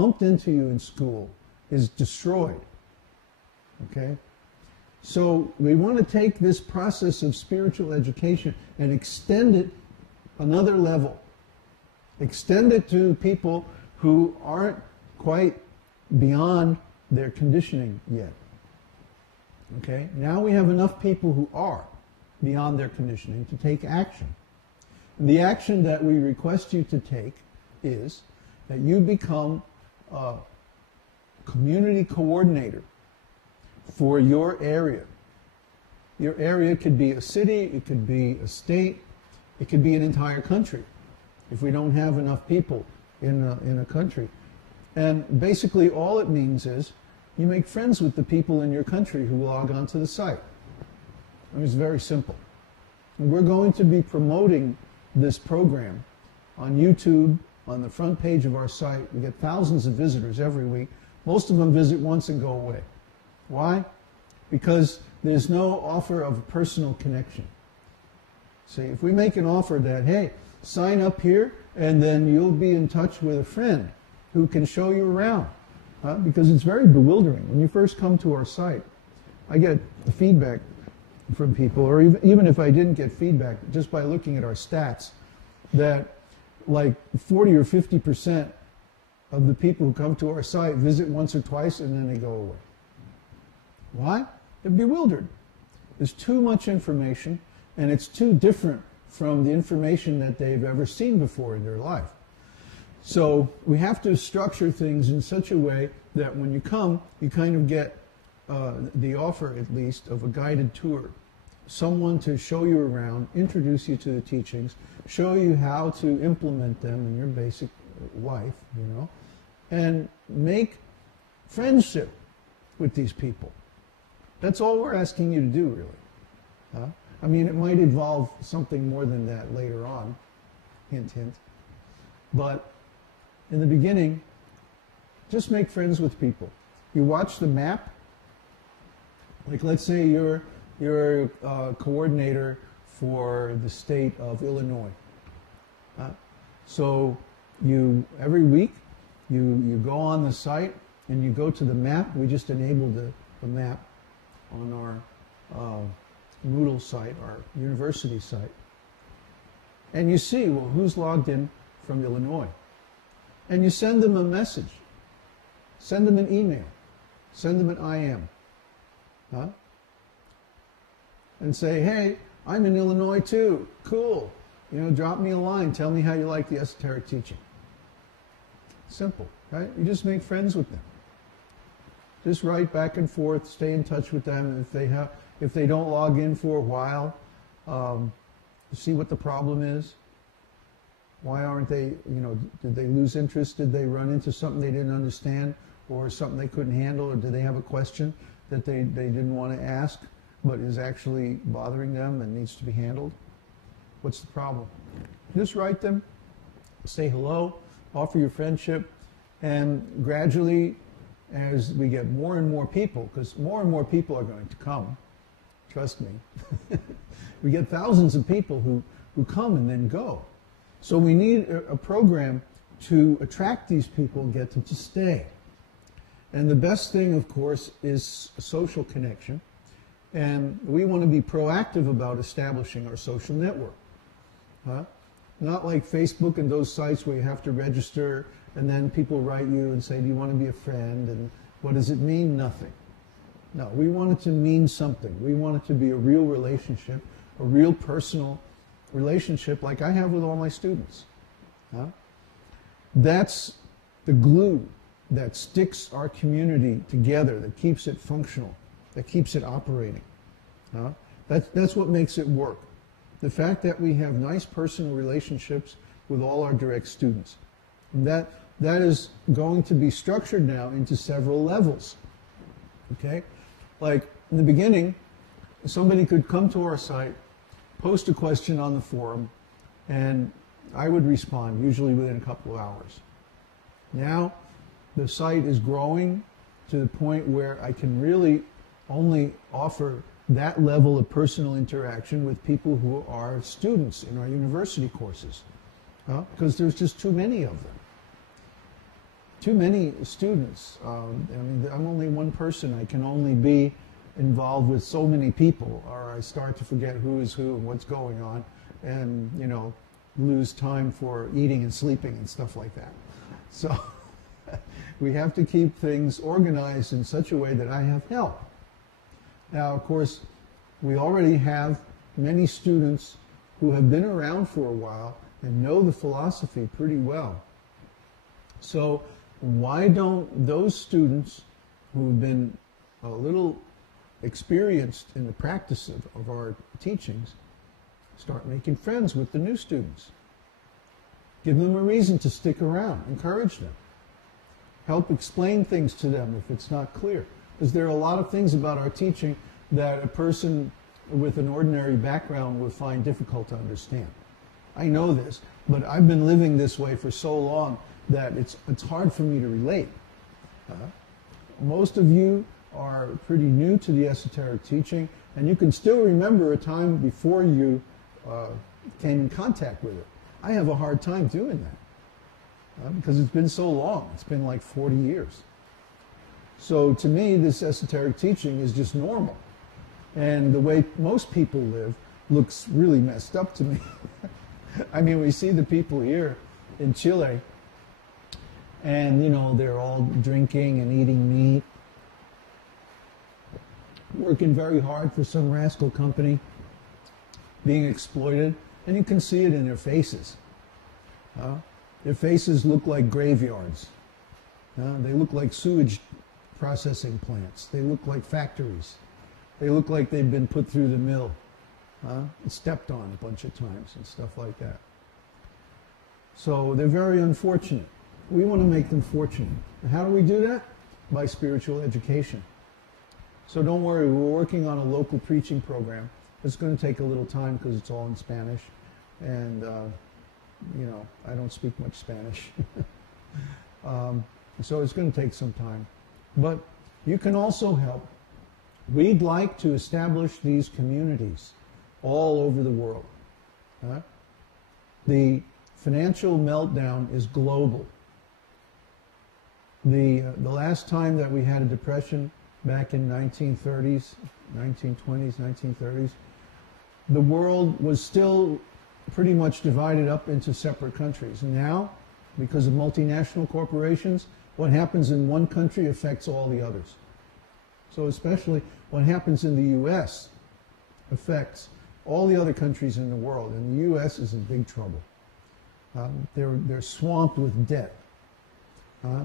pumped into you in school is destroyed. Okay? So we want to take this process of spiritual education and extend it another level. Extend it to people who aren't quite beyond their conditioning yet. Okay? Now we have enough people who are beyond their conditioning to take action. And the action that we request you to take is that you become a community coordinator for your area. Your area could be a city, it could be a state, it could be an entire country if we don't have enough people in a country. And basically all it means is you make friends with the people in your country who log onto the site. I mean, it's very simple. And we're going to be promoting this program on YouTube, on the front page of our site. We get thousands of visitors every week. Most of them visit once and go away. Why? Because there's no offer of a personal connection. See, if we make an offer that, hey, sign up here and then you'll be in touch with a friend who can show you around. Because it's very bewildering. When you first come to our site, I get feedback from people, or even if I didn't get feedback, just by looking at our stats, that like 40 or 50% of the people who come to our site visit once or twice and then they go away. Why? They're bewildered. There's too much information and it's too different from the information that they've ever seen before in their life. So we have to structure things in such a way that when you come, you kind of get the offer, at least, of a guided tour. Someone to show you around, introduce you to the teachings, show you how to implement them in your basic life, you know, and make friendship with these people. That's all we're asking you to do, really. I mean, it might involve something more than that later on, hint, hint. But in the beginning, just make friends with people. You watch the map. Like, let's say you're a coordinator for the state of Illinois. So every week you go on the site and you go to the map. We just enabled the map on our Moodle site, our university site. And you see, well, who's logged in from Illinois? And you send them a message. Send them an email. Send them an IM. And say, hey, I'm in Illinois too. Cool. You know, drop me a line. Tell me how you like the esoteric teaching. Simple, right? You just make friends with them. Just write back and forth. Stay in touch with them. And if they don't log in for a while, see what the problem is. Why aren't they, you know, did they lose interest? Did they run into something they didn't understand or something they couldn't handle? Or did they have a question that they didn't want to ask but is actually bothering them and needs to be handled? What's the problem? Just write them, say hello, offer your friendship, and gradually, as we get more and more people, because more and more people are going to come, trust me, we get thousands of people who come and then go. So we need a program to attract these people and get them to stay. And the best thing, of course, is social connection. And we want to be proactive about establishing our social network. Not like Facebook and those sites where you have to register and then people write you and say, do you want to be a friend? And what does it mean? Nothing. No, we want it to mean something. We want it to be a real relationship, a real personal relationship like I have with all my students. That's the glue that sticks our community together, that keeps it functional, that keeps it operating. That's what makes it work. The fact that we have nice personal relationships with all our direct students. And that is going to be structured now into several levels. Okay? Like in the beginning, somebody could come to our site, post a question on the forum, and I would respond, usually within a couple of hours. Now, the site is growing to the point where I can really only offer that level of personal interaction with people who are students in our university courses, because there's just too many of them. too many students. I mean, I'm only one person. I can only be involved with so many people, or I start to forget who is who and what's going on, and, you know, lose time for eating and sleeping and stuff like that. So we have to keep things organized in such a way that I have help. Now, of course, we already have many students who have been around for a while and know the philosophy pretty well. So why don't those students who have been a little experienced in the practice of our teachings start making friends with the new students? Give them a reason to stick around. Encourage them. Help explain things to them if it's not clear. Because there are a lot of things about our teaching that a person with an ordinary background would find difficult to understand. I know this, but I've been living this way for so long that it's hard for me to relate. Most of you are pretty new to the esoteric teaching, and you can still remember a time before you came in contact with it. I have a hard time doing that because it's been so long. It's been like 40 years. So to me, this esoteric teaching is just normal. And the way most people live looks really messed up to me. I mean, we see the people here in Chile, and, you know, they're all drinking and eating meat, working very hard for some rascal company, being exploited, and you can see it in their faces. Their faces look like graveyards. They look like sewage processing plants. They look like factories. They look like they've been put through the mill, and stepped on a bunch of times and stuff like that. So they're very unfortunate. We want to make them fortunate. And how do we do that? By spiritual education. So don't worry, we're working on a local preaching program. It's going to take a little time because it's all in Spanish. And, you know, I don't speak much Spanish. So it's going to take some time. But you can also help. We'd like to establish these communities all over the world. The financial meltdown is global. The last time that we had a depression back in 1930s, 1920s, 1930s, the world was still pretty much divided up into separate countries. And now, because of multinational corporations, what happens in one country affects all the others. So especially what happens in the U.S. affects all the other countries in the world. And the U.S. is in big trouble. They're swamped with debt.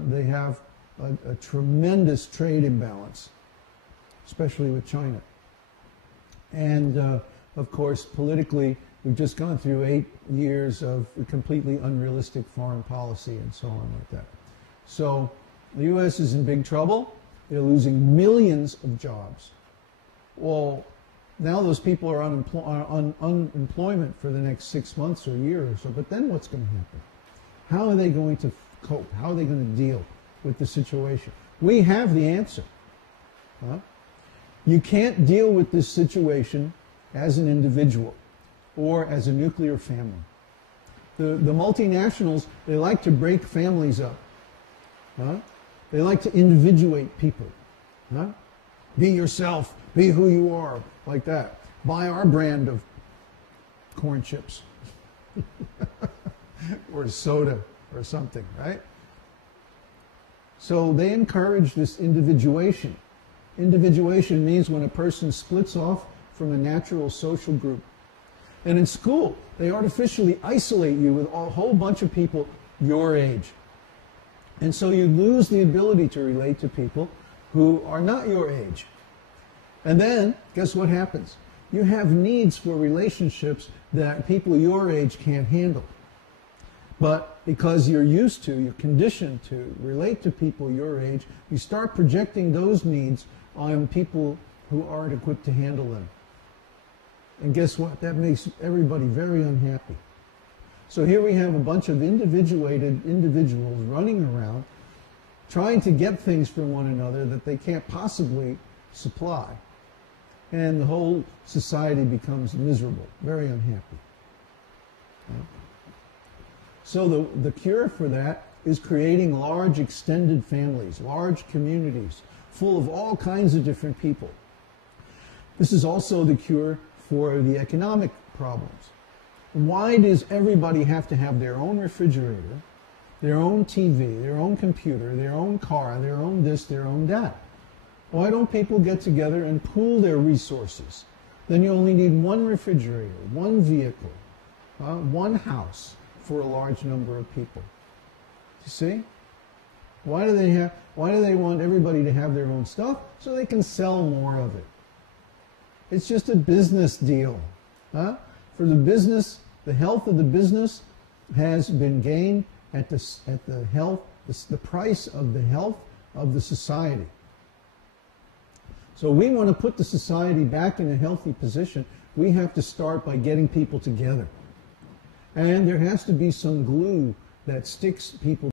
They have a tremendous trade imbalance, especially with China. And, of course, politically, we've just gone through 8 years of completely unrealistic foreign policy and so on like that. So the U.S. is in big trouble. They're losing millions of jobs. Well, now those people are on unemployment for the next 6 months or a year or so. But then what's going to happen? How are they going to cope? How are they going to deal with the situation? We have the answer. You can't deal with this situation as an individual or as a nuclear family. The multinationals, they like to break families up. They like to individuate people. Be yourself, be who you are, like that. Buy our brand of corn chips or soda or something, right? So they encourage this individuation. Individuation means when a person splits off from a natural social group. And in school, they artificially isolate you with a whole bunch of people your age. And so you lose the ability to relate to people who are not your age. And then, guess what happens? You have needs for relationships that people your age can't handle. But because you're used to, you're conditioned to relate to people your age, you start projecting those needs on people who aren't equipped to handle them. And guess what? That makes everybody very unhappy. So here we have a bunch of individuated individuals running around trying to get things from one another that they can't possibly supply. And the whole society becomes miserable, very unhappy. So the cure for that is creating large extended families, large communities, full of all kinds of different people. This is also the cure for the economic problems. Why does everybody have to have their own refrigerator, their own TV, their own computer, their own car, their own this, their own that? Why don't people get together and pool their resources? Then you only need one refrigerator, one vehicle, one house for a large number of people. You see? Why do they want everybody to have their own stuff? So they can sell more of it. It's just a business deal. For the business, the health of the business has been gained at the price of the health of the society. So we want to put the society back in a healthy position. We have to start by getting people together. And there has to be some glue that sticks people